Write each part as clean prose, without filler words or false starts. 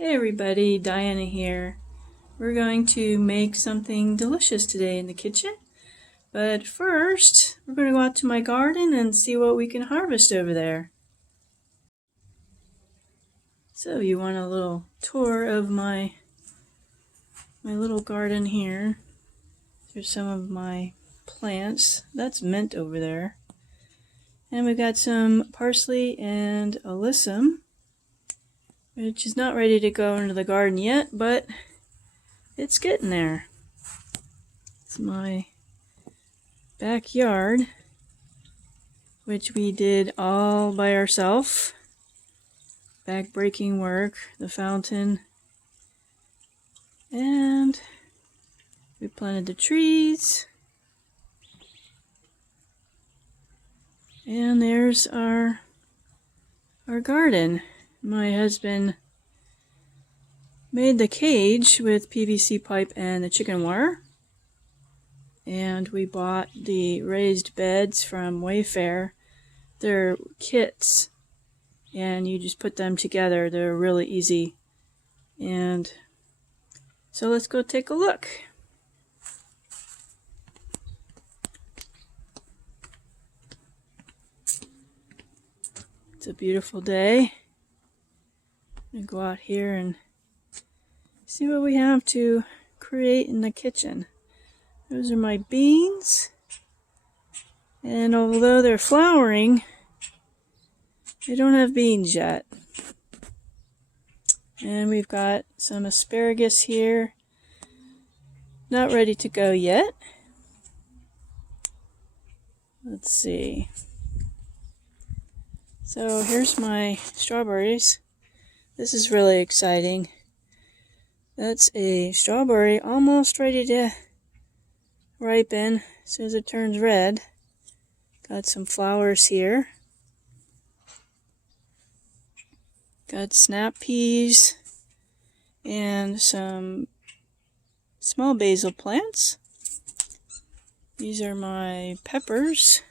Hey everybody, Diana here. We're going to make something delicious today in the kitchen. But first, we're going to go out to my garden and see what we can harvest over there. So you want a little tour of my little garden here. Here's some of my plants. That's mint over there. And we've got some parsley and alyssum, which is not ready to go into the garden yet, but it's getting there. It's my backyard, which we did all by ourselves. Back-breaking work, the fountain, and we planted the trees. And there's our garden. My husband made the cage with PVC pipe and the chicken wire. And we bought the raised beds from Wayfair. They're kits, and you just put them together. They're really easy. And so let's go take a look. It's a beautiful day. I'm gonna go out here and see what we have to create in the kitchen. Those are my beans, and although they're flowering, they don't have beans yet. And we've got some asparagus here, not ready to go yet. Let's see. So here's my strawberries. This is really exciting. That's a strawberry almost ready to ripen as soon as it turns red. Got some flowers here. Got snap peas and some small basil plants. These are my peppers.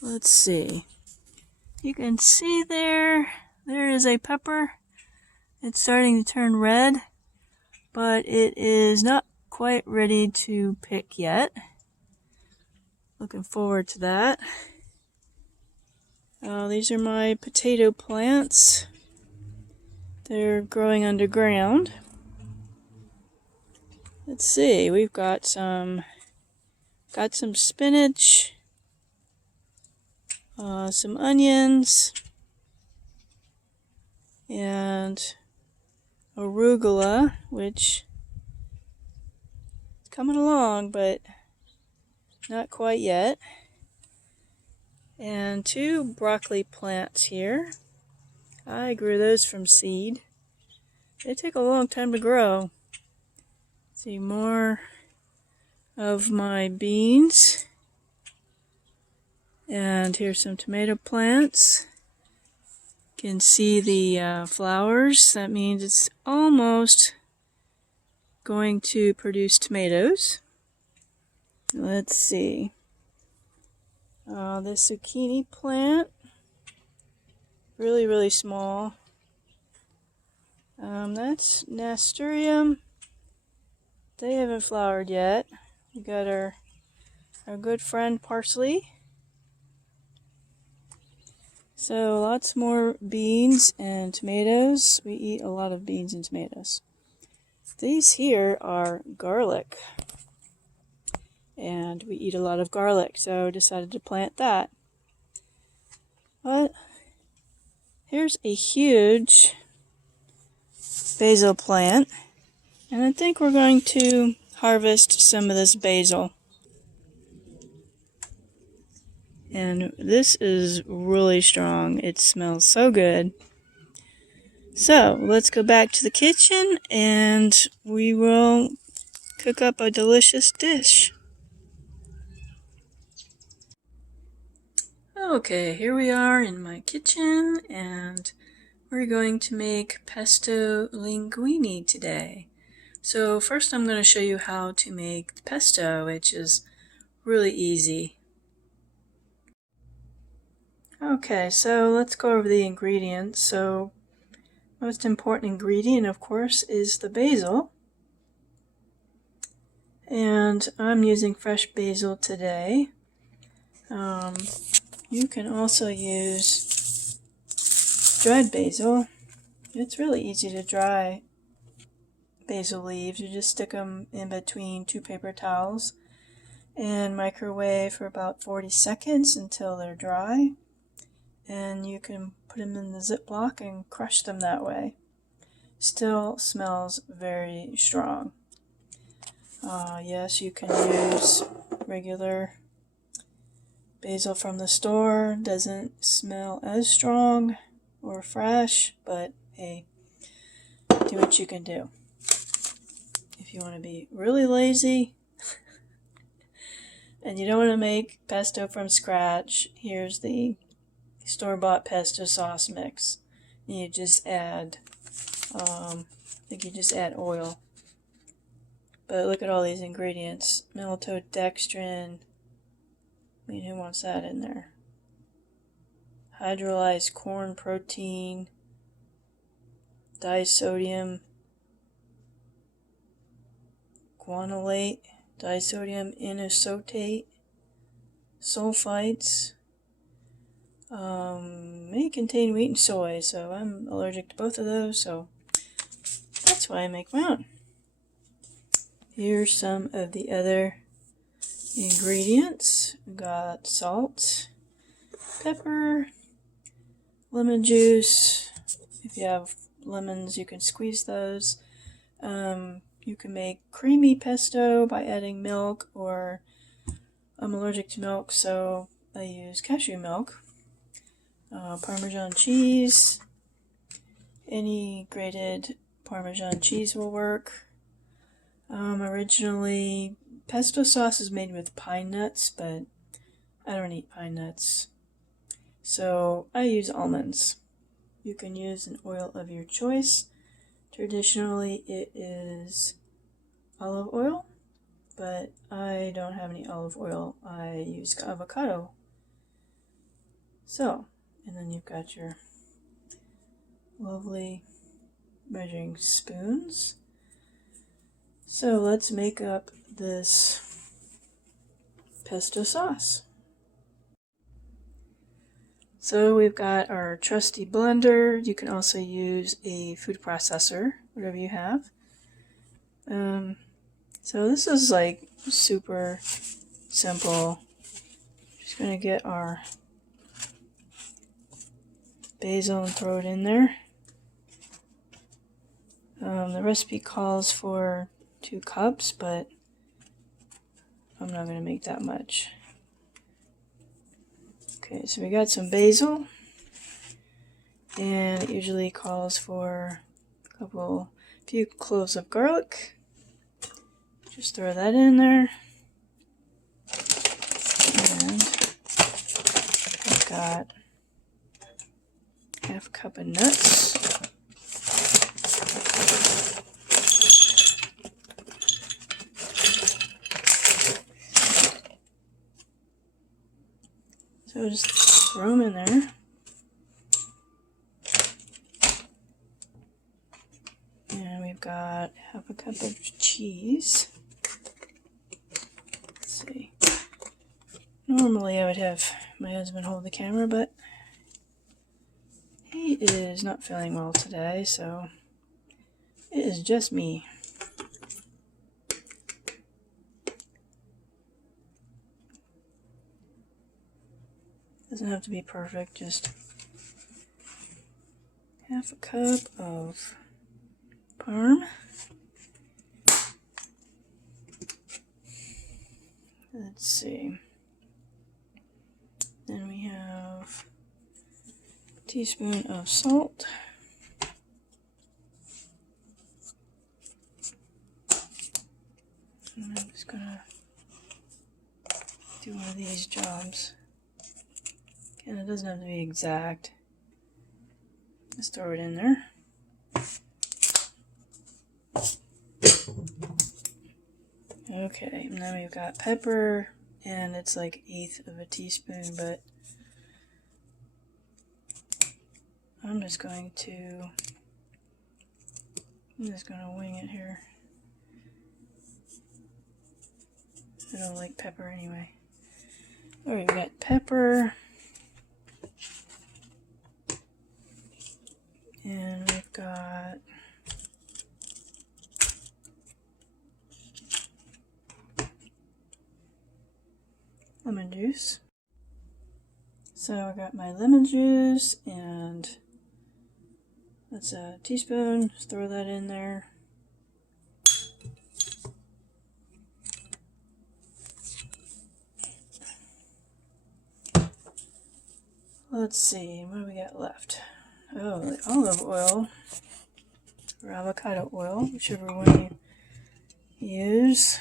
Let's see. You can see there is a pepper. It's starting to turn red, but it is not quite ready to pick yet. Looking forward to that. These are my potato plants. They're growing underground. Let's see, we've got some spinach, some onions, and arugula, which is coming along, but not quite yet. And 2 broccoli plants here. I grew those from seed. They take a long time to grow. See more of my beans. And here's some tomato plants. You can see the flowers. That means it's almost going to produce tomatoes. Let's see. The zucchini plant. Really small. That's nasturtium. They haven't flowered yet. We got our good friend parsley. So lots more beans and tomatoes. We eat a lot of beans and tomatoes. These here are garlic. And we eat a lot of garlic, so I decided to plant that. But here's a huge basil plant, and I think we're going to harvest some of this basil. And this is really strong. It smells so good. So let's go back to the kitchen and we will cook up a delicious dish. Okay, here we are in my kitchen, and we're going to make pesto linguine today. So first I'm going to show you how to make the pesto, which is really easy. Okay, so let's go over the ingredients. So most important ingredient, of course, is the basil. And I'm using fresh basil today. You can also use dried basil. It's really easy to dry basil leaves. You just stick them in between 2 paper towels and microwave for about 40 seconds until they're dry. And you can put them in the Ziploc and crush them that way. Still smells very strong. Yes, you can use regular basil from the store. Doesn't smell as strong or fresh, but hey, do what you can do. If you want to be really lazy and you don't want to make pesto from scratch, here's the store-bought pesto sauce mix. You just add, I think you just add oil. But look at all these ingredients. Maltodextrin. I mean, who wants that in there? Hydrolyzed corn protein. Disodium guanylate. Disodium inositate. Sulfites. May contain wheat and soy, so I'm allergic to both of those, so that's why I make my own. Here's some of the other ingredients. We've got salt, pepper, lemon juice. If you have lemons, you can squeeze those. You can make creamy pesto by adding milk, or I'm allergic to milk, so I use cashew milk. Parmesan cheese. Any grated Parmesan cheese will work. Originally, pesto sauce is made with pine nuts, but I don't eat pine nuts, so I use almonds. You can use an oil of your choice. Traditionally, it is olive oil, but I don't have any olive oil. I use avocado. So, and then you've got your lovely measuring spoons. So let's make up this pesto sauce. So we've got our trusty blender. You can also use a food processor, whatever you have. So this is like super simple. Just gonna get our basil and throw it in there. The recipe calls for 2 cups, but I'm not going to make that much. Okay, so we got some basil, and it usually calls for a few cloves of garlic. Just throw that in there. And I've got half a cup of nuts. So just throw them in there. And we've got half a cup of cheese. Let's see. Normally I would have my husband hold the camera, but he is not feeling well today, so it is just me. Doesn't have to be perfect, just half a cup of parm. Let's see. Then we have a teaspoon of salt. And I'm just gonna do one of these jobs. Again, it doesn't have to be exact. Just throw it in there. Okay, and then we've got pepper, and it's like 1/8 of a teaspoon, but I'm just going to I'm just gonna wing it here. I don't like pepper anyway. Alright, we got pepper. And we've got lemon juice. So I got my lemon juice, and that's a teaspoon. Just throw that in there. Let's see, what do we got left? Oh, the olive oil or avocado oil, whichever one you use.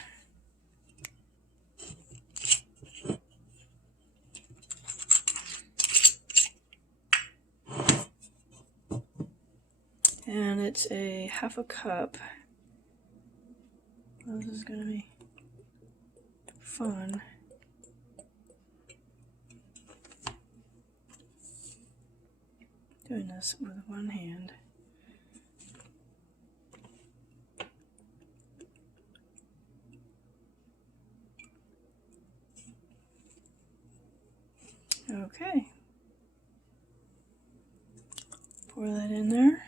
And it's a half a cup. Well, this is gonna be fun. Doing this with one hand. Okay. Pour that in there.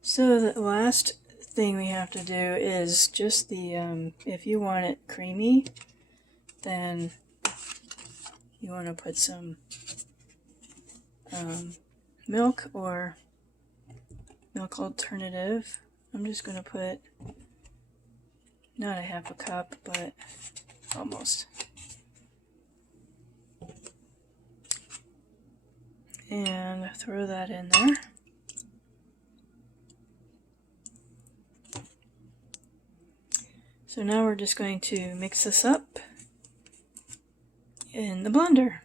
So the last thing we have to do is just the, if you want it creamy, then you want to put some milk or milk alternative. I'm just going to put not a half a cup, but almost. And throw that in there. So now we're just going to mix this up in the blender.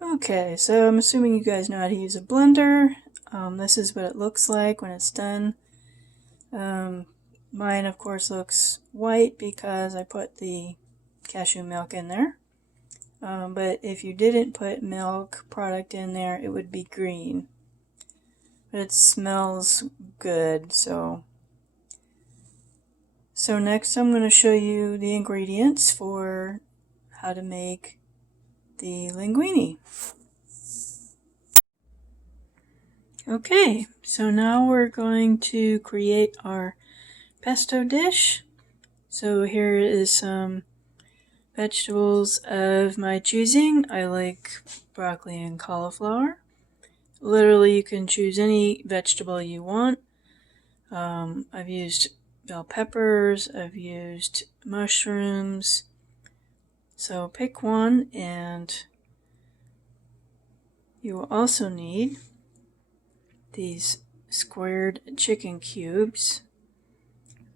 Okay, so I'm assuming you guys know how to use a blender. This is what it looks like when it's done. Mine, of course, looks white because I put the cashew milk in there. But if you didn't put milk product in there, it would be green. But it smells good, so next I'm going to show you the ingredients for how to make the linguine. Okay, so now we're going to create our pesto dish. So here is some vegetables of my choosing. I like broccoli and cauliflower. Literally, you can choose any vegetable you want. I've used bell peppers, I've used mushrooms. So pick one, and you will also need these squared chicken cubes.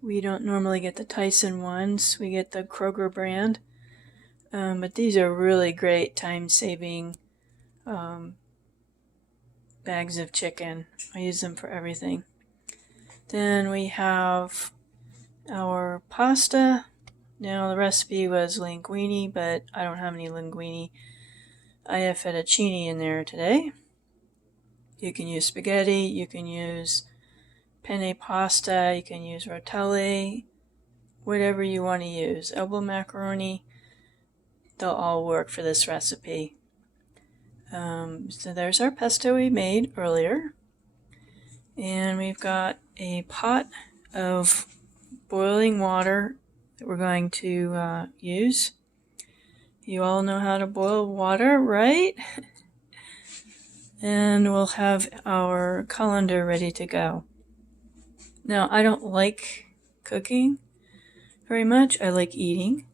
We don't normally get the Tyson ones, we get the Kroger brand. But these are really great time-saving bags of chicken. I use them for everything. Then we have our pasta. Now the recipe was linguine, but I don't have any linguine. I have fettuccine in there today. You can use spaghetti, you can use penne pasta, you can use rotelli, whatever you want to use. Elbow macaroni, they'll all work for this recipe. So there's our pesto we made earlier. And we've got a pot of boiling water that we're going to use. You all know how to boil water, right? And we'll have our colander ready to go. Now, I don't like cooking very much. I like eating.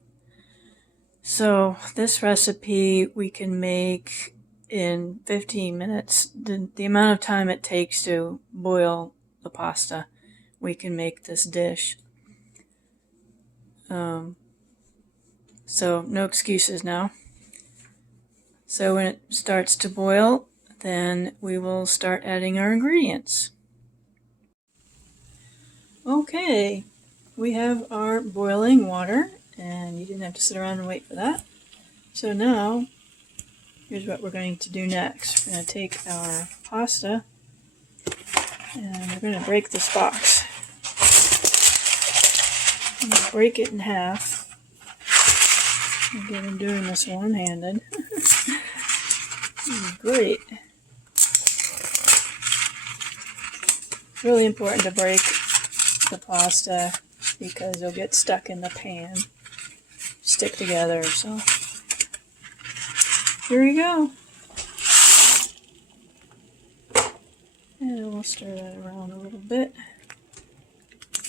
So this recipe we can make in 15 minutes. The amount of time it takes to boil the pasta, we can make this dish. So no excuses now. So when it starts to boil, then we will start adding our ingredients. Okay, we have our boiling water, and you didn't have to sit around and wait for that. So now, here's what we're going to do next. We're going to take our pasta, and we're going to break this box. I'm going to break it in half. Again, I'm doing this one-handed. Great. It's really important to break the pasta because it'll get stuck in the pan, stick together. So here we go. And we'll stir that around a little bit.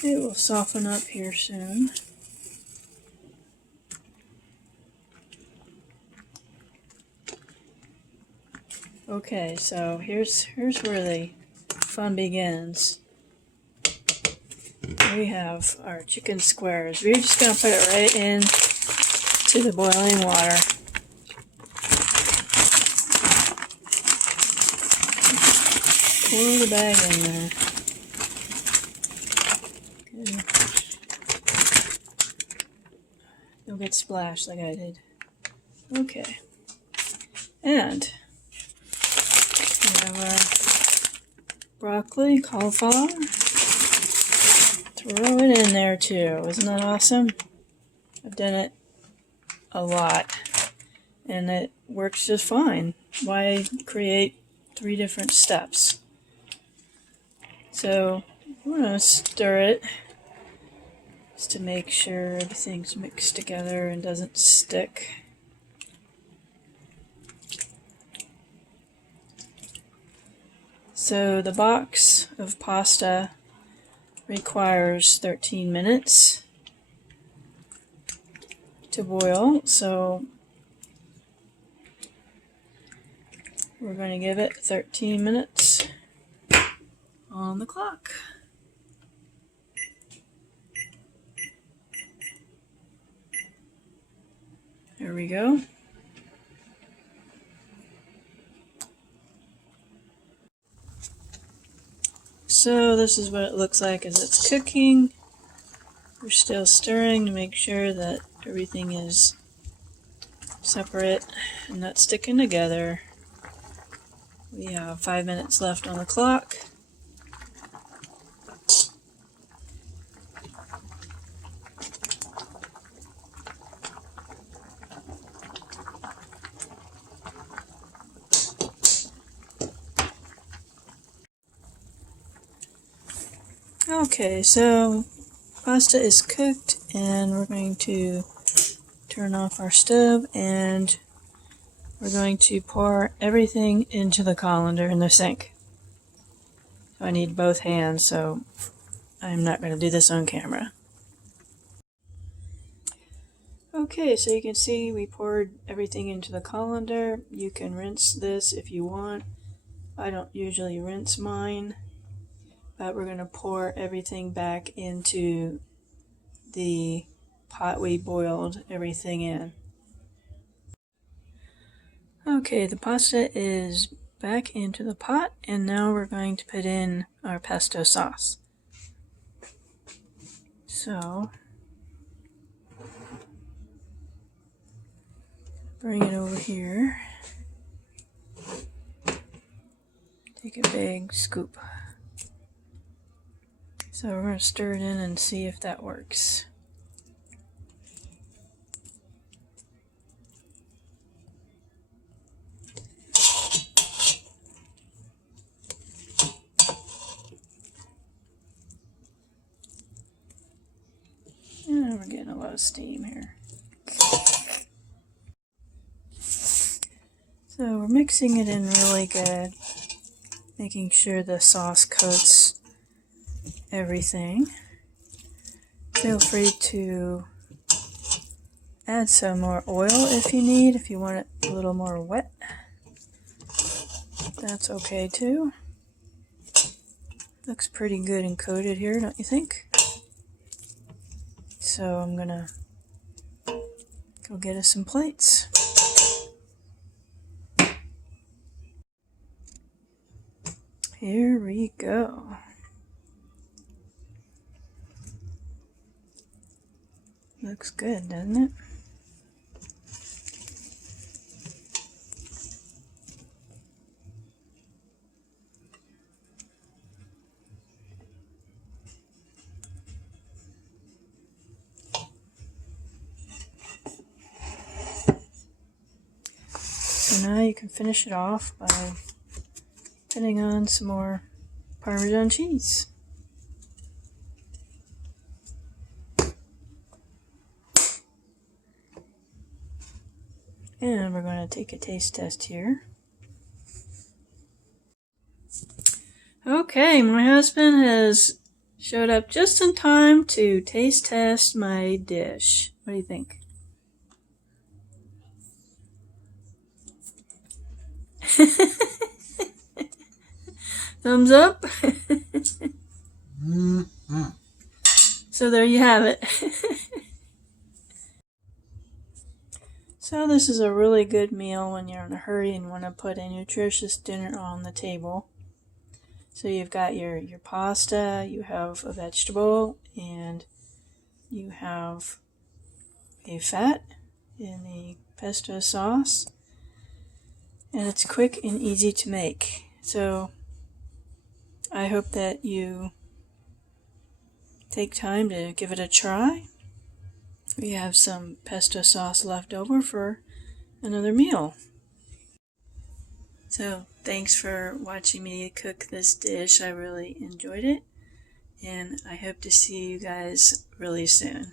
It will soften up here soon. Okay, so here's where the fun begins. We have our chicken squares. We're just going to put it right in to the boiling water. Pour the bag in there. Okay. Don't get splashed like I did. Okay. And we have our broccoli, cauliflower. Throw it in there too. Isn't that awesome? I've done it a lot and it works just fine. Why create 3 different steps? So we're going to stir it just to make sure everything's mixed together and doesn't stick. So the box of pasta requires 13 minutes to boil, so we're going to give it 13 minutes on the clock. There we go. So this is what it looks like as it's cooking. We're still stirring to make sure that everything is separate and not sticking together. We have 5 minutes left on the clock. Okay, so pasta is cooked and we're going to turn off our stove and we're going to pour everything into the colander in the sink. So I need both hands, so I'm not going to do this on camera. Okay, so you can see we poured everything into the colander. You can rinse this if you want. I don't usually rinse mine. But we're going to pour everything back into the pot we boiled everything in. Okay, the pasta is back into the pot, and now we're going to put in our pesto sauce. So, bring it over here. Take a big scoop. So we're going to stir it in and see if that works. And we're getting a lot of steam here. So we're mixing it in really good, making sure the sauce coats everything. Feel free to add some more oil if you need, if you want it a little more wet. That's okay too. Looks pretty good and coated here, don't you think? So I'm gonna go get us some plates. Here we go. Looks good, doesn't it? So now you can finish it off by putting on some more Parmesan cheese. And we're going to take a taste test here. Okay, my husband has showed up just in time to taste test my dish. What do you think? Thumbs up? So there you have it. So this is a really good meal when you're in a hurry and want to put a nutritious dinner on the table. So you've got your pasta, you have a vegetable, and you have a fat in the pesto sauce. And it's quick and easy to make. So I hope that you take time to give it a try. We have some pesto sauce left over for another meal. So thanks for watching me cook this dish. I really enjoyed it, and I hope to see you guys really soon.